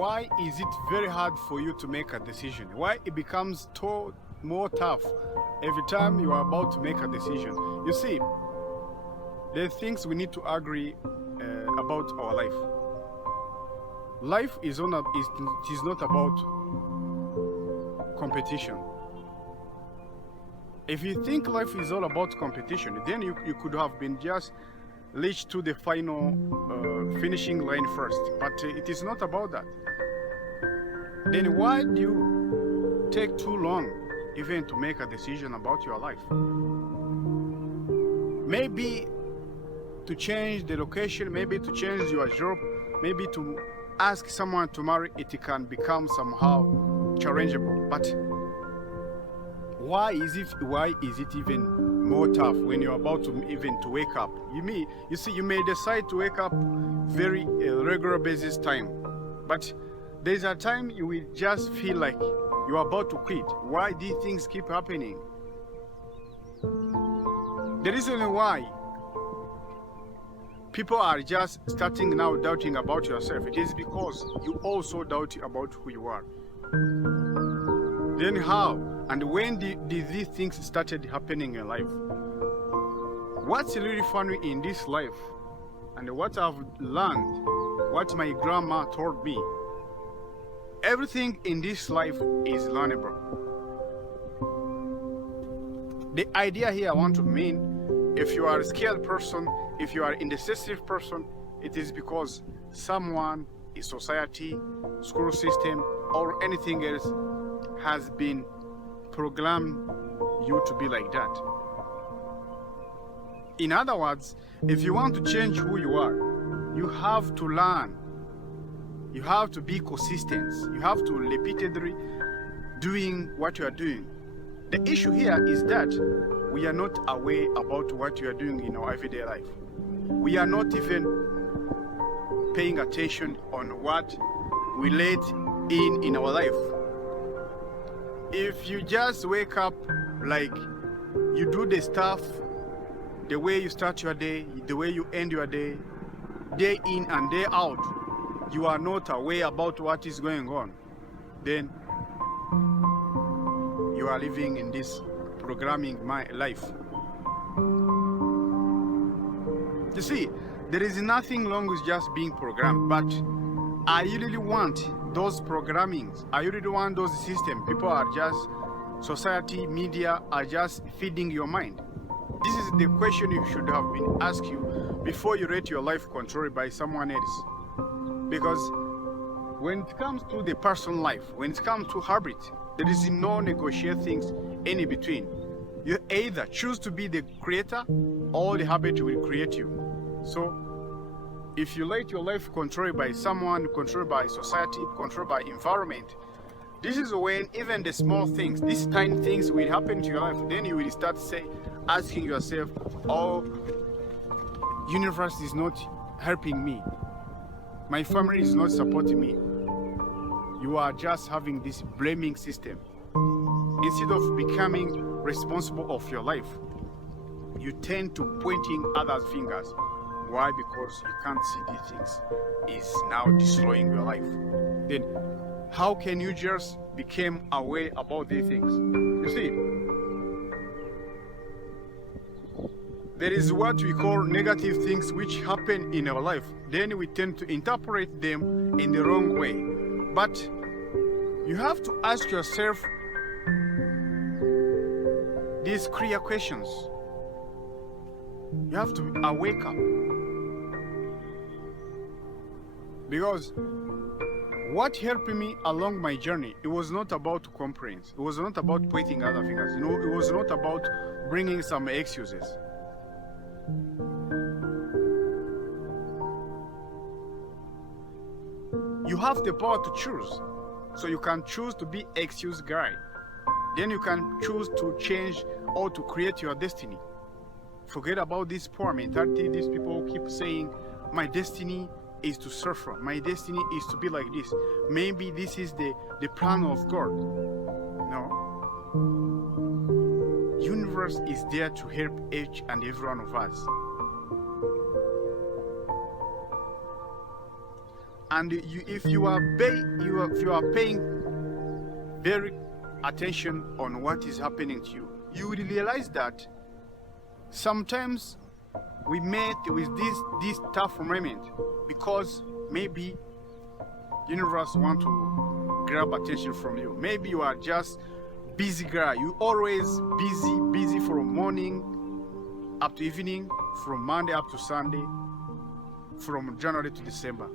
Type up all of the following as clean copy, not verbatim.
why is it very hard for you to make a decision? Why it becomes more tough every time you are about to make a decision? You see, there are things we need to agree about our life. Life is not about competition. If you think life is all about competition, then you could have been just reached to the final finishing line first. But it is not about that. Then why do you take too long even to make a decision about your life? Maybe to change the location, maybe to change your job, maybe to ask someone to marry, it can become somehow challengeable. But why is it even more tough when you're about to wake up? You see, you may decide to wake up very regular basis time, but there's a time you will just feel like you're about to quit. Why these things keep happening? The reason why people are just starting now doubting about yourself, it is because you also doubt about who you are. Then how and when did these things started happening in life? What's really funny in this life and what I've learned, what my grandma told me, everything in this life is learnable. The idea here I want to mean, if you are a skilled person, if you are an indecisive person, it is because someone in society, school system, or anything else has been programmed you to be like that. In other words, if you want to change who you are, you have to learn. You have to be consistent. You have to repeatedly doing what you are doing. The issue here is that we are not aware about what we are doing in our everyday life. We are not even paying attention on what we let in our life. If you just wake up, like you do the stuff, the way you start your day, the way you end your day in and day out, you are not aware about what is going on, then you are living in this programming life. You see, there is nothing wrong with just being programmed, but I really want those programmings. I really want those systems. People are just, society, media are just feeding your mind. This is the question you should have been asked you before you let your life controlled by someone else. Because when it comes to the personal life, when it comes to habit, there is no negotiate things in between. You either choose to be the creator or the habit will create you. So if you let your life controlled by someone, controlled by society, controlled by environment, this is when even the small things, these tiny things will happen to your life. Then you will start asking yourself, oh, universe is not helping me. My family is not supporting me. You are just having this blaming system. Instead of becoming responsible of your life, you tend to pointing others' fingers. Why? Because you can't see these things. It's now destroying your life. Then how can you just become aware about these things? You see, there is what we call negative things which happen in our life. Then we tend to interpret them in the wrong way. But you have to ask yourself these clear questions. You have to awake up. Because what helped me along my journey, it was not about complaints. It was not about pointing other fingers. You know, it was not about bringing some excuses. You have the power to choose. So you can choose to be excuse guy. Then you can choose to change or to create your destiny. Forget about this poor mentality. These people keep saying, my destiny is to suffer. My destiny is to be like this. Maybe this is the plan of God. No. Universe is there to help each and every one of us. And if you are paying very attention on what is happening to you, you will realize that sometimes we met with this tough moment because maybe universe want to grab attention from you. Maybe you are just busy guy. You always busy from morning up to evening, from Monday up to Sunday, from January to December.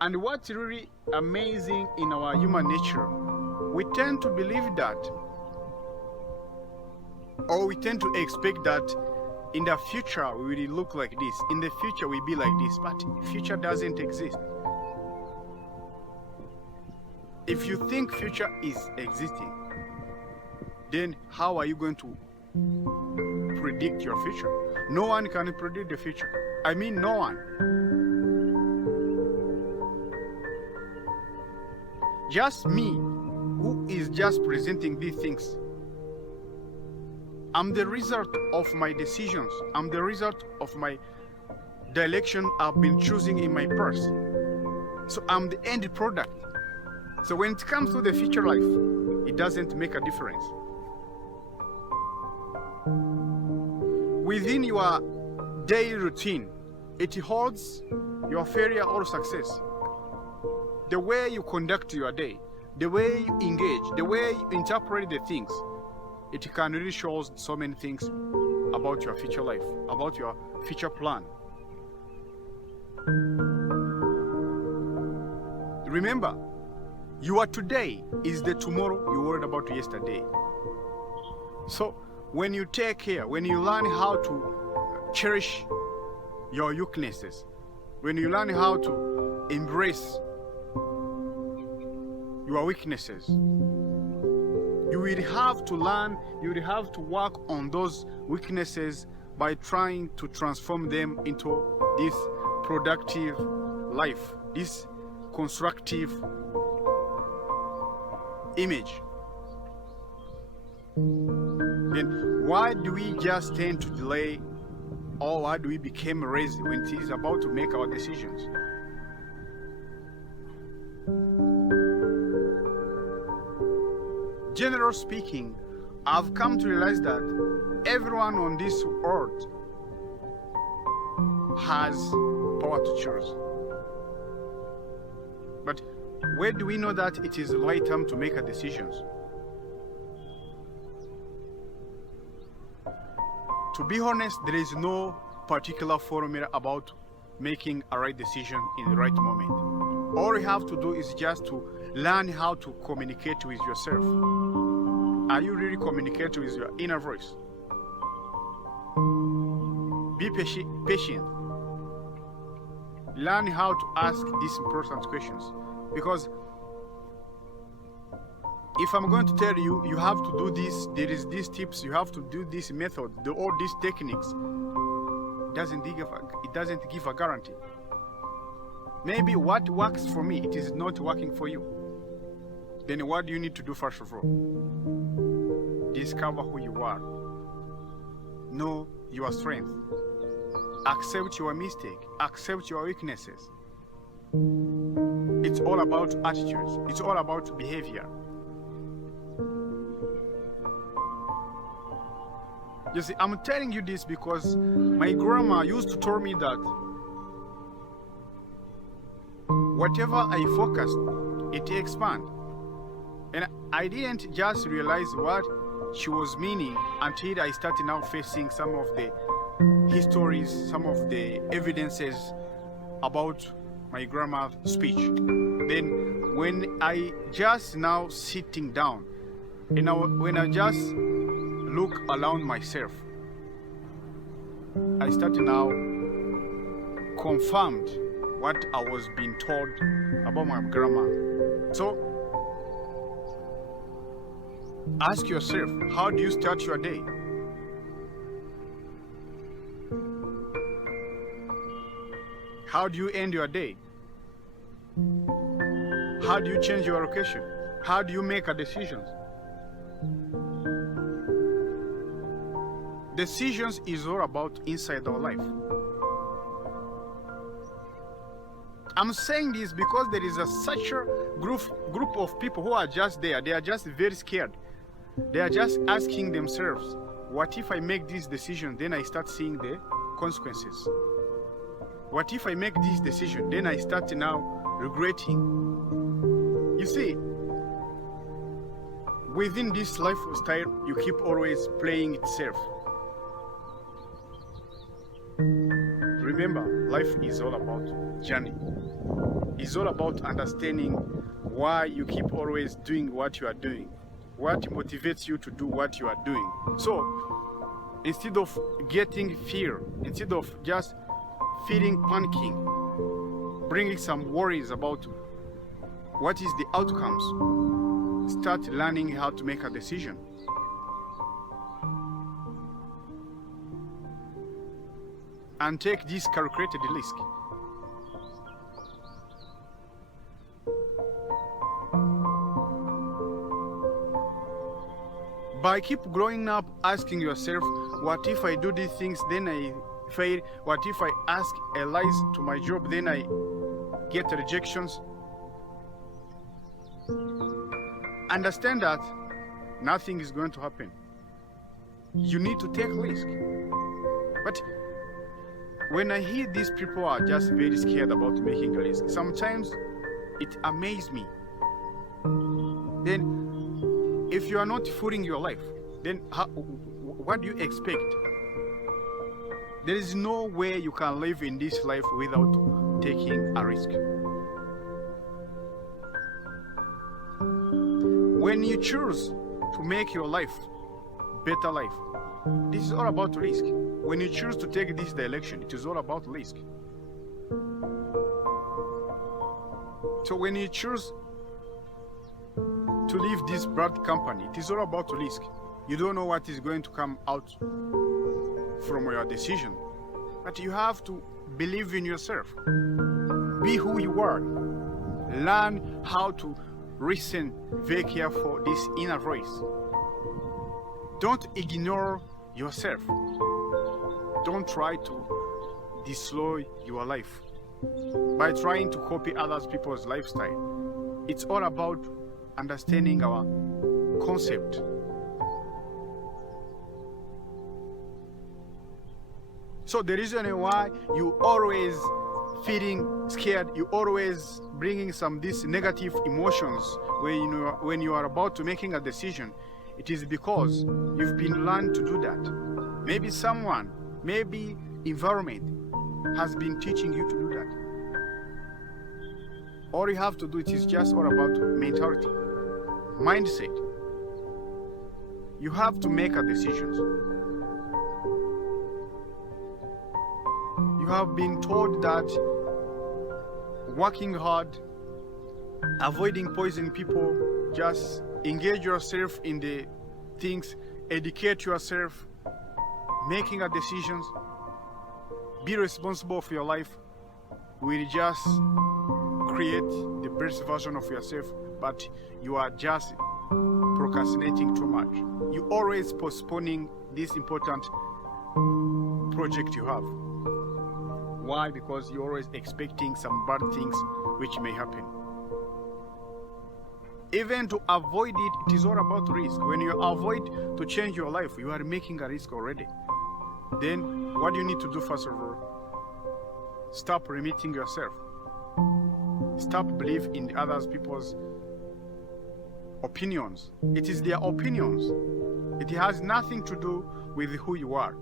And what's really amazing in our human nature, we tend to believe that, or we tend to expect that in the future we will look like this, in the future we'll be like this, but future doesn't exist. If you think future is existing, then how are you going to predict your future? No one can predict the future. I mean, no one. Just me, who is just presenting these things. I'm the result of my decisions. I'm the result of my direction I've been choosing in my past. So I'm the end product. So when it comes to the future life, it doesn't make a difference. Within your daily routine, it holds your failure or success. The way you conduct your day, the way you engage, the way you interpret the things, it can really show so many things about your future life, about your future plan. Remember, your today is the tomorrow you worried about yesterday. So when you take care, when you learn how to cherish your weaknesses, when you learn how to embrace your weaknesses, you will have to learn, you will have to work on those weaknesses by trying to transform them into this productive life, this constructive image. Then why do we just tend to delay, or why do we become lazy when it is about to make our decisions? Generally speaking, I've come to realize that everyone on this earth has power to choose. But where do we know that it is the right time to make a decision? To be honest, there is no particular formula about making a right decision in the right moment. All you have to do is just to learn how to communicate with yourself. Are you really communicating with your inner voice? Be patient. Learn how to ask these important questions. Because if I'm going to tell you, you have to do this, there is these tips, you have to do this method, all these techniques, it doesn't give a guarantee. Maybe what works for me, it is not working for you. Then what do you need to do first of all? Discover who you are. Know your strength. Accept your mistake. Accept your weaknesses. It's all about attitudes. It's all about behavior. You see, I'm telling you this because my grandma used to tell me that whatever I focus, it expands. And I didn't just realize what she was meaning until I started now facing some of the histories, some of the evidences about my grandma's speech. Then when I just now sitting down, when I just look around myself, I started now confirmed what I was being told about my grandma. So ask yourself, how do you start your day? How do you end your day? How do you change your location? How do you make a decision? Decisions is all about inside our life. I'm saying this because there is such a group of people who are just there. They are just very scared. They are just asking themselves, what if I make this decision, then I start seeing the consequences? What if I make this decision, then I start now regretting? You see, within this lifestyle, you keep always playing itself. Remember, life is all about journey. It's all about understanding why you keep always doing what you are doing, what motivates you to do what you are doing. So instead of getting fear, instead of just feeling panicking, bringing some worries about what is the outcomes, start learning how to make a decision. And take this calculated risk. By keep growing up asking yourself, what if I do these things, then I fail? What if I ask a lies to my job, then I get rejections? Understand that nothing is going to happen. You need to take risk. But when I hear these people are just very scared about making a risk, sometimes it amazes me. Then if you are not fooling your life, then what do you expect? There is no way you can live in this life without taking a risk. When you choose to make your life better life, this is all about risk. When you choose to take this direction, it is all about risk. So when you choose to leave this bad company, it is all about risk. You don't know what is going to come out from your decision, but you have to believe in yourself. Be who you are. Learn how to listen very carefully for this inner voice. Don't ignore yourself. Don't try to destroy your life by trying to copy other people's lifestyle. It's all about understanding our concept. So the reason why you always feeling scared, you always bringing some these negative emotions when you are about to making a decision, it is because you've been learned to do that. Maybe someone, maybe environment has been teaching you to do that. All you have to do, it is just all about mentality, mindset. You have to make a decision. You have been told that working hard, avoiding poisoning people, just engage yourself in the things, educate yourself, making a decisions, be responsible for your life, will just create the best version of yourself, but you are just procrastinating too much. You always postponing this important project you have. Why? Because you're always expecting some bad things which may happen. Even to avoid it, it is all about risk. When you avoid to change your life, you are making a risk already. Then what do you need to do first of all? Stop limiting yourself. Stop believing in other people's opinions. It is their opinions. It has nothing to do with who you are.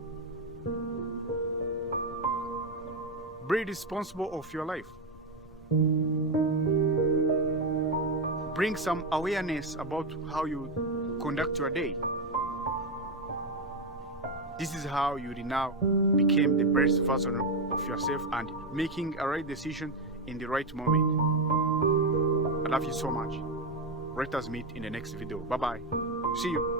Be responsible of your life. Bring some awareness about how you conduct your day. This is how you now became the best version of yourself and making a right decision in the right moment. I love you so much. Let us meet in the next video. Bye-bye. See you.